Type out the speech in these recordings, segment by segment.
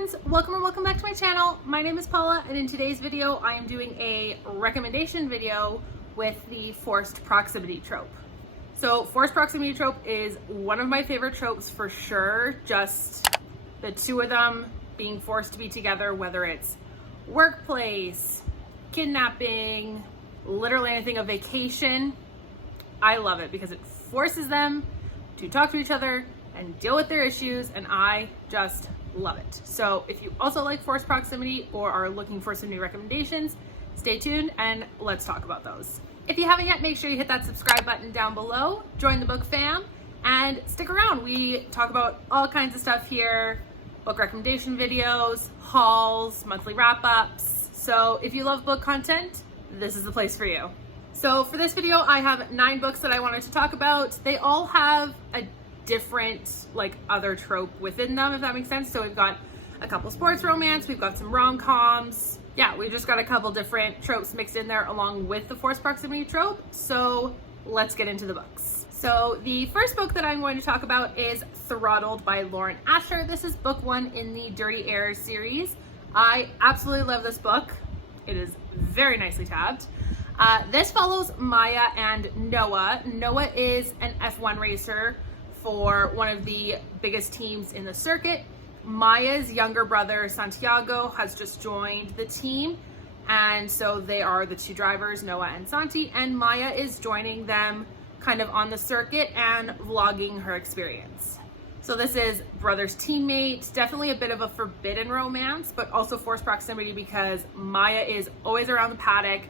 friends, welcome or welcome back to my channel. My name is Paula, and in today's video I am doing a recommendation video with the forced proximity trope. So forced proximity trope is one of my favorite tropes for sure. Just the two of them being forced to be together, whether it's workplace, kidnapping, literally anything, a vacation. I love it because it forces them to talk to each other and deal with their issues, and I just love it. So if you also like forced proximity or are looking for some new recommendations, stay tuned and let's talk about those. If you haven't yet, make sure you hit that subscribe button down below, join the book fam, and stick around. We talk about all kinds of stuff here, book recommendation videos, hauls, monthly wrap-ups. So if you love book content, this is the place for you. So for this video, I have 9 books that I wanted to talk about. They all have a different other trope within them, if that makes sense. So we've got a couple sports romance, we've got some rom-coms. Yeah, we've just got a couple different tropes mixed in there along with the forced proximity trope. So let's get into the books. So the first book that I'm going to talk about is Throttled by Lauren Asher. This is book 1 in the Dirty Heirs series. I absolutely love this book. It is very nicely tabbed. This follows Maya and Noah. Noah is an F1 racer for one of the biggest teams in the circuit. Maya's younger brother, Santiago, has just joined the team. And so they are the 2 drivers, Noah and Santi, and Maya is joining them kind of on the circuit and vlogging her experience. So this is brother's teammate, definitely a bit of a forbidden romance, but also forced proximity because Maya is always around the paddock.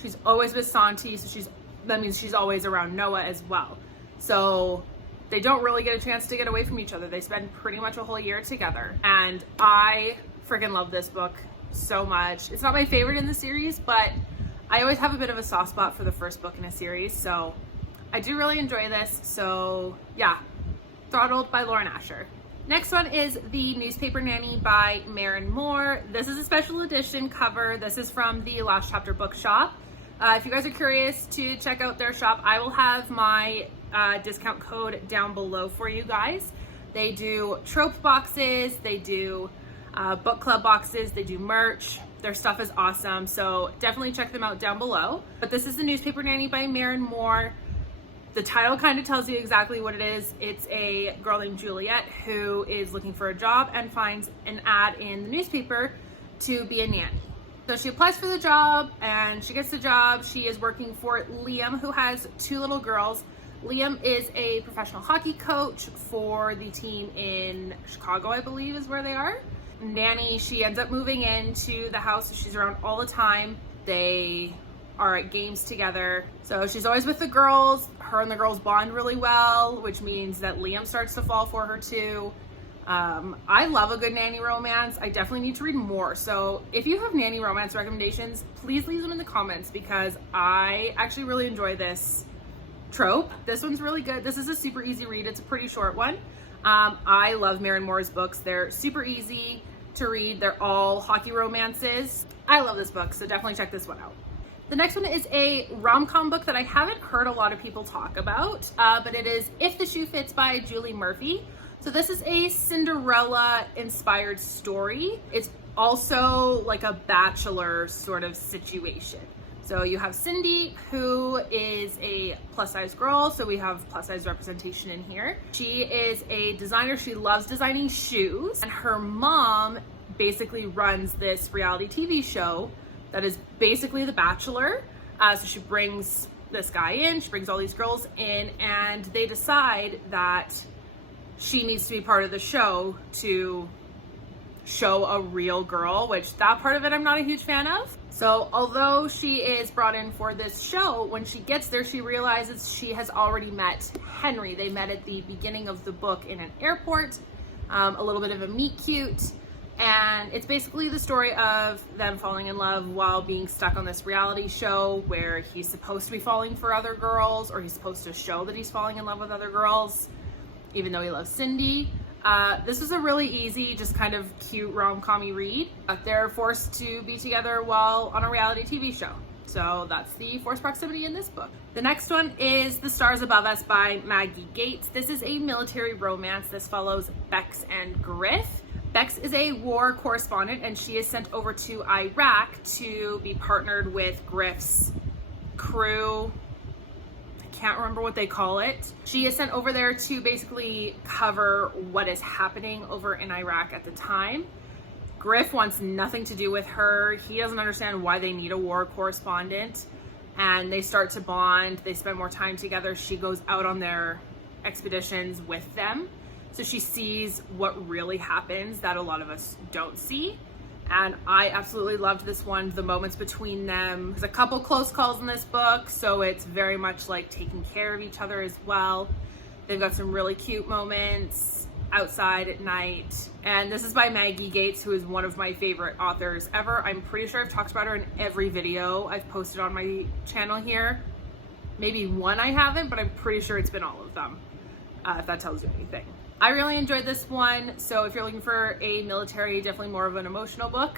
She's always with Santi, so that means she's always around Noah as well. So they don't really get a chance to get away from each other. They spend pretty much a whole year together. And I freaking love this book so much. It's not my favorite in the series, but I always have a bit of a soft spot for the first book in a series. So I do really enjoy this. So yeah, Throttled by Lauren Asher. Next one is The Newspaper Nanny by Maren Moore. This is a special edition cover. This is from the Last Chapter Bookshop. If you guys are curious to check out their shop, I will have my discount code down below for you guys. They do trope boxes, they do book club boxes, they do merch. Their stuff is awesome, so definitely check them out down below. But this is The Newspaper Nanny by Maren Moore. The title kind of tells you exactly what it is. It's a girl named Juliet who is looking for a job and finds an ad in the newspaper to be a nanny. So she applies for the job and she gets the job. She is working for Liam, who has 2 little girls. Liam is a professional hockey coach for the team in Chicago, I believe is where they are. Nanny, she ends up moving into the house, so she's around all the time. They are at games together. So she's always with the girls. Her and the girls bond really well, which means that Liam starts to fall for her too. I love a good nanny romance. I definitely need to read more. So if you have nanny romance recommendations, please leave them in the comments because I actually really enjoy this trope. This one's really good. This is a super easy read. It's a pretty short one. I love Maren Moore's books. They're super easy to read. They're all hockey romances. I love this book, so definitely check this one out. The next one is a rom-com book that I haven't heard a lot of people talk about, but it is If the Shoe Fits by Julie Murphy. So this is a Cinderella-inspired story. It's also like a Bachelor sort of situation. So you have Cindy, who is a plus-size girl, so we have plus-size representation in here. She is a designer. She loves designing shoes, and her mom basically runs this reality TV show that is basically The Bachelor. So she brings this guy in, she brings all these girls in, and they decide that she needs to be part of the show to show a real girl, which that part of it I'm not a huge fan of. So although she is brought in for this show, when she gets there, she realizes she has already met Henry. They met at the beginning of the book in an airport, a little bit of a meet cute. And it's basically the story of them falling in love while being stuck on this reality show where he's supposed to be falling for other girls, or he's supposed to show that he's falling in love with other girls, even though he loves Cindy. This is a really easy, just kind of cute rom-com-y read. They're forced to be together while on a reality TV show. So that's the forced proximity in this book. The next one is The Stars Above Us by Maggie Gates. This is a military romance. This follows Bex and Griff. Bex is a war correspondent, and she is sent over to Iraq to be partnered with Griff's crew. I can't remember what they call it. She is sent over there to basically cover what is happening over in Iraq at the time. Griff wants nothing to do with her. He doesn't understand why they need a war correspondent, and they start to bond. They spend more time together. She goes out on their expeditions with them, so she sees what really happens that a lot of us don't see. And I absolutely loved this one. The moments between them, there's a couple close calls in this book, so it's very much like taking care of each other as well. They've got some really cute moments outside at night. And this is by Maggie Gates, who is one of my favorite authors ever. I'm pretty sure I've talked about her in every video I've posted on my channel here. Maybe one I haven't, but I'm pretty sure it's been all of them, if that tells you anything. I really enjoyed this one, so if you're looking for a military, definitely more of an emotional book,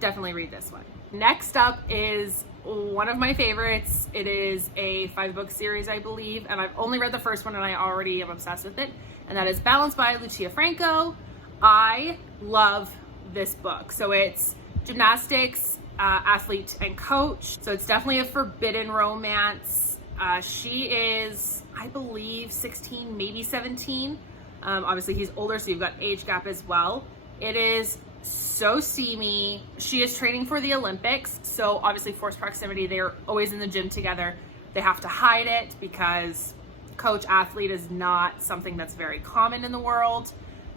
definitely read this one. Next up is one of my favorites. It is a 5-book series, I believe, and I've only read the first one and I already am obsessed with it, and that is Balance by Lucia Franco. I love this book. So it's gymnastics, athlete, and coach. So it's definitely a forbidden romance. She is, I believe, 16, maybe 17. Obviously he's older, so you've got age gap as well. It is so steamy. She is training for the Olympics, so obviously forced proximity. They're always in the gym together. They have to hide it because coach athlete is not something that's very common in the world,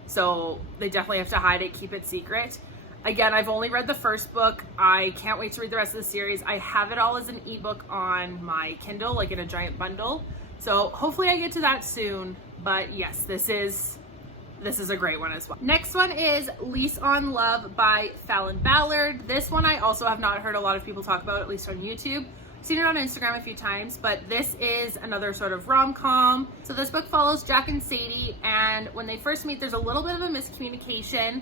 so they definitely have to hide it, keep it secret. Again, I've only read the first book. I can't wait to read the rest of the series. I have it all as an ebook on my Kindle, like in a giant bundle, so hopefully I get to that soon. But yes, this is a great one as well. Next one is Lease on Love by Fallon Ballard. This one I also have not heard a lot of people talk about, at least on YouTube. Seen it on Instagram a few times, but this is another sort of rom-com. So this book follows Jack and Sadie, and when they first meet, there's a little bit of a miscommunication,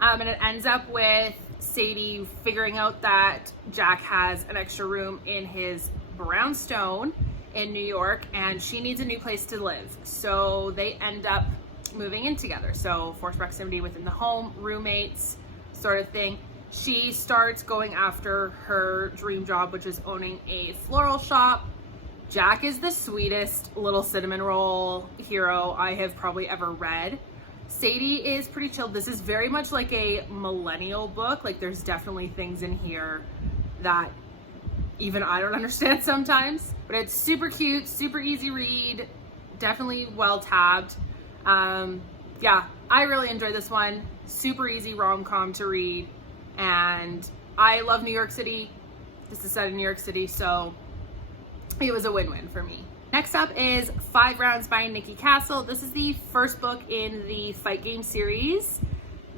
and it ends up with Sadie figuring out that Jack has an extra room in his brownstone in New York, and she needs a new place to live. So they end up moving in together. So forced proximity within the home, roommates, sort of thing. She starts going after her dream job, which is owning a floral shop. Jack is the sweetest little cinnamon roll hero I have probably ever read. Sadie is pretty chilled. This is very much like a millennial book. Like, there's definitely things in here that even I don't understand sometimes, but it's super cute, super easy read, definitely well tabbed. Yeah, I really enjoyed this one. Super easy rom-com to read. And I love New York City. This is set in New York City, so it was a win-win for me. Next up is 5 Rounds by Nikki Castle. This is the first book in the Fight Game series.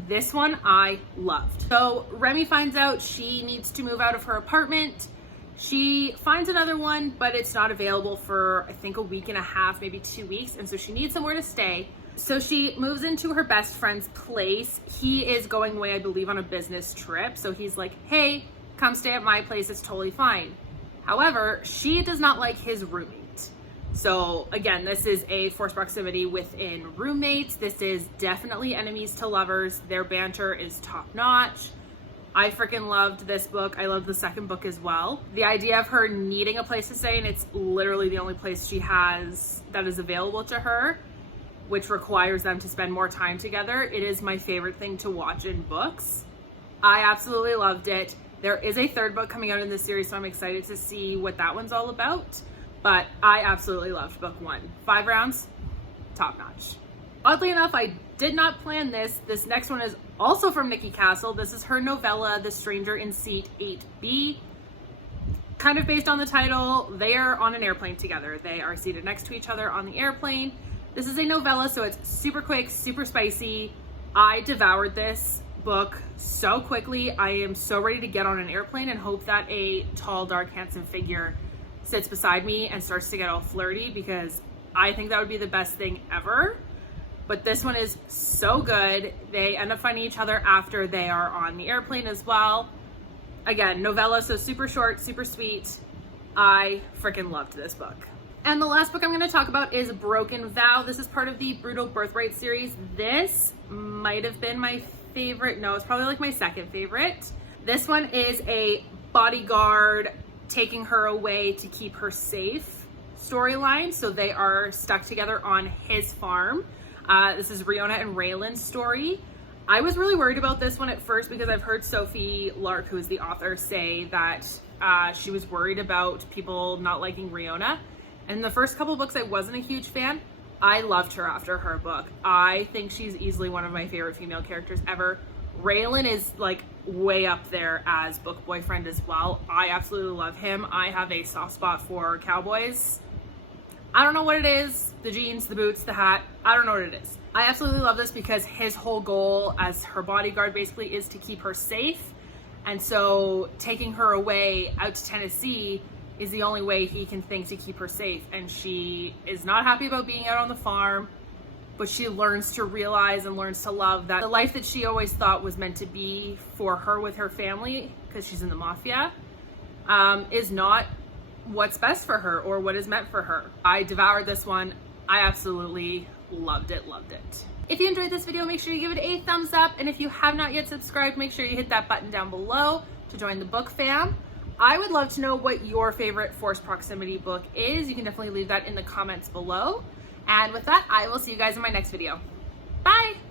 This one I loved. So Remy finds out she needs to move out of her apartment. She finds another one, but it's not available for, I think, a week and a half, maybe 2 weeks, and so she needs somewhere to stay. So she moves into her best friend's place. He is going away, I believe, on a business trip. So he's like, hey, come stay at my place. It's totally fine. However, she does not like his roommate. So again, this is a forced proximity within roommates. This is definitely enemies to lovers. Their banter is top notch. I freaking loved this book. I loved the second book as well. The idea of her needing a place to stay, and it's literally the only place she has that is available to her, which requires them to spend more time together. It is my favorite thing to watch in books. I absolutely loved it. There is a third book coming out in this series, so I'm excited to see what that one's all about. But I absolutely loved book 1. 5 Rounds, top notch. Oddly enough, I did not plan this. This next one is also from Nikki Castle. This is her novella, The Stranger in Seat 8B. Kind of based on the title, they are on an airplane together. They are seated next to each other on the airplane. This is a novella, so it's super quick, super spicy. I devoured this book so quickly. I am so ready to get on an airplane and hope that a tall, dark, handsome figure sits beside me and starts to get all flirty, because I think that would be the best thing ever. But this one is so good. They end up finding each other after they are on the airplane as well. Again, novella, so super short, super sweet. I freaking loved this book. And the last book I'm going to talk about is Broken Vow. This is part of the Brutal Birthright series. This might have been my favorite. No, it's probably like my second favorite. This one is a bodyguard taking her away to keep her safe storyline. So they are stuck together on his farm. This is Riona and Raylan's story. I was really worried about this one at first because I've heard Sophie Lark, who is the author, say that she was worried about people not liking Riona. And the first couple books I wasn't a huge fan. I loved her after her book. I think she's easily one of my favorite female characters ever. Raylan is like way up there as book boyfriend as well. I absolutely love him. I have a soft spot for cowboys. I don't know what it is, the jeans, the boots, the hat, I don't know what it is. I absolutely love this because his whole goal as her bodyguard basically is to keep her safe. And so taking her away out to Tennessee is the only way he can think to keep her safe. And she is not happy about being out on the farm, but she learns to realize and learns to love that the life that she always thought was meant to be for her with her family, because she's in the mafia, is not what's best for her or what is meant for her. I devoured this one. I absolutely loved it, loved it. If you enjoyed this video, make sure you give it a thumbs up. And if you have not yet subscribed, make sure you hit that button down below to join the book fam. I would love to know what your favorite forced proximity book is. You can definitely leave that in the comments below. And with that, I will see you guys in my next video. Bye!